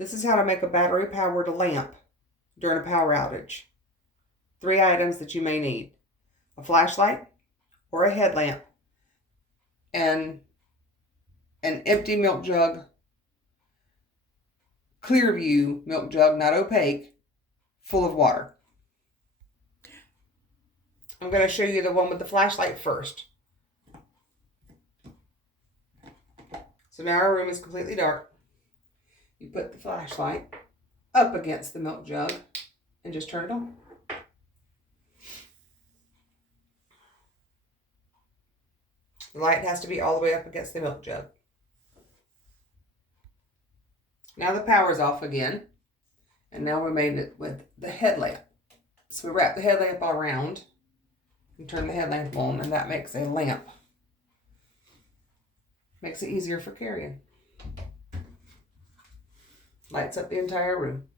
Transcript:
This is how to make a battery-powered lamp during a power outage. 3 items that you may need: a flashlight or a headlamp, and an empty milk jug, clear view milk jug, not opaque, full of water. I'm going to show you the one with the flashlight first. So now our room is completely dark. You put the flashlight up against the milk jug and just turn it on. The light has to be all the way up against the milk jug. Now the power's off again. And now we made it with the headlamp. So we wrap the headlamp all around and turn the headlamp on, and that makes a lamp. Makes it easier for carrying. Lights up the entire room.